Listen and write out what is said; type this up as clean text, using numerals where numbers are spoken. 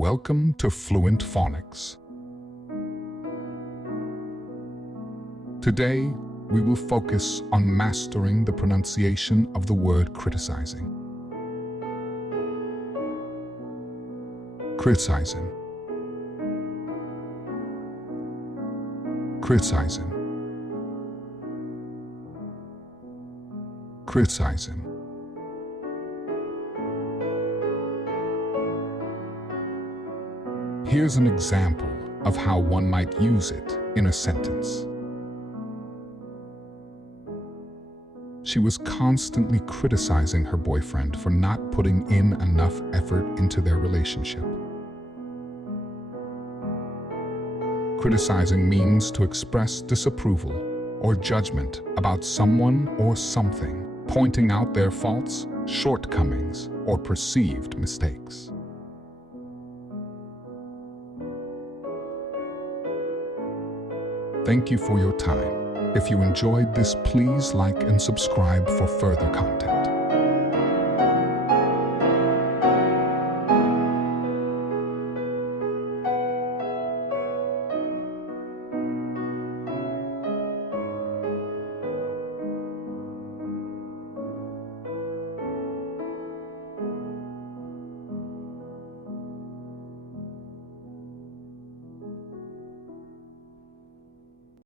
Welcome to Fluent Phonics. Today, we will focus on mastering the pronunciation of the word criticizing. Criticizing. Criticizing. Criticizing. Here's an example of how one might use it in a sentence. She was constantly criticizing her boyfriend for not putting in enough effort into their relationship. Criticizing means to express disapproval or judgment about someone or something, pointing out their faults, shortcomings, or perceived mistakes. Thank you for your time. If you enjoyed this, please like and subscribe for further content.